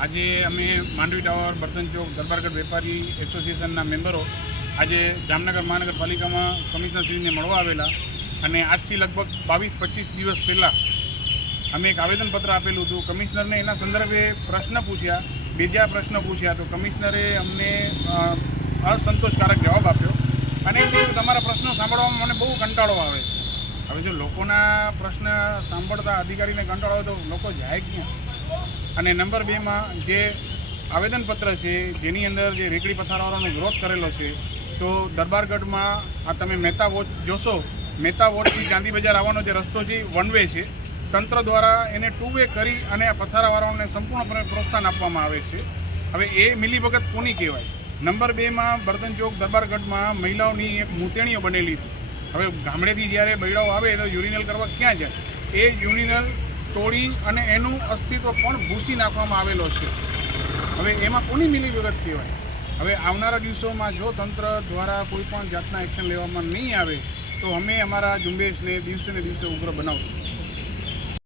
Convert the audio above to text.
આજે અમે માંડવી ટાવર, બર્તન ચોક, દરબારગઢ વેપારી એસોસિએશનના મેમ્બરો આજે જામનગર મહાનગરપાલિકામાં કમિશનરશ્રીને મળવા આવેલા અને આજથી લગભગ બાવીસ પચીસ દિવસ પહેલાં અમે એક આવેદનપત્ર આપેલું હતું. કમિશનરને એના સંદર્ભે પ્રશ્ન પૂછ્યા, બીજા પ્રશ્ન પૂછ્યા. તો કમિશનરે અમને અસંતોષકારક જવાબ આપ્યો. અને તમારા પ્રશ્નો સાંભળવામાં મને બહુ કંટાળો આવે છે. હવે જો લોકોના પ્રશ્ન સાંભળતા અધિકારીને કંટાળો આવે તો લોકો જાય ક્યાં? અને નંબર બેમાં જે આવેદનપત્ર છે, જેની અંદર જે રેકડી પથારવાળાનો વિરોધ કરેલો છે, તો દરબારગઢમાં આ તમે મહેતા વોચ જોશો, મહેતા વોચથી ગાંધી બજાર આવવાનો જે રસ્તો છે વન વે છે. તંત્ર દ્વારા એને ટુ વે કરી અને પથારાવાળાઓને સંપૂર્ણપણે પ્રોત્સાહન આપવામાં આવે છે. હવે એ મિલીભગત કોની કહેવાય? નંબર બેમાં બર્તન ચોક દરબારગઢમાં મહિલાઓની એક મૂતેણીઓ બનેલી હતી. હવે ગામડેથી જ્યારે બૈડાઓ આવે તો યુરિનલ કરવા ક્યાં જાય? એ યુરિનલ તોડી અને એનું અસ્તિત્વ પણ ભૂસી નાખવામાં આવેલો છે. હવે એમાં કોની મિલીભગત કહેવાય? હવે આવનારા દિવસોમાં જો તંત્ર દ્વારા કોઈ પણ જાતના એક્શન લેવામાં નહીં આવે, તો અમે અમારા ઝુંબેશને દિવસે ને દિવસે ઉગ્ર બનાવશું.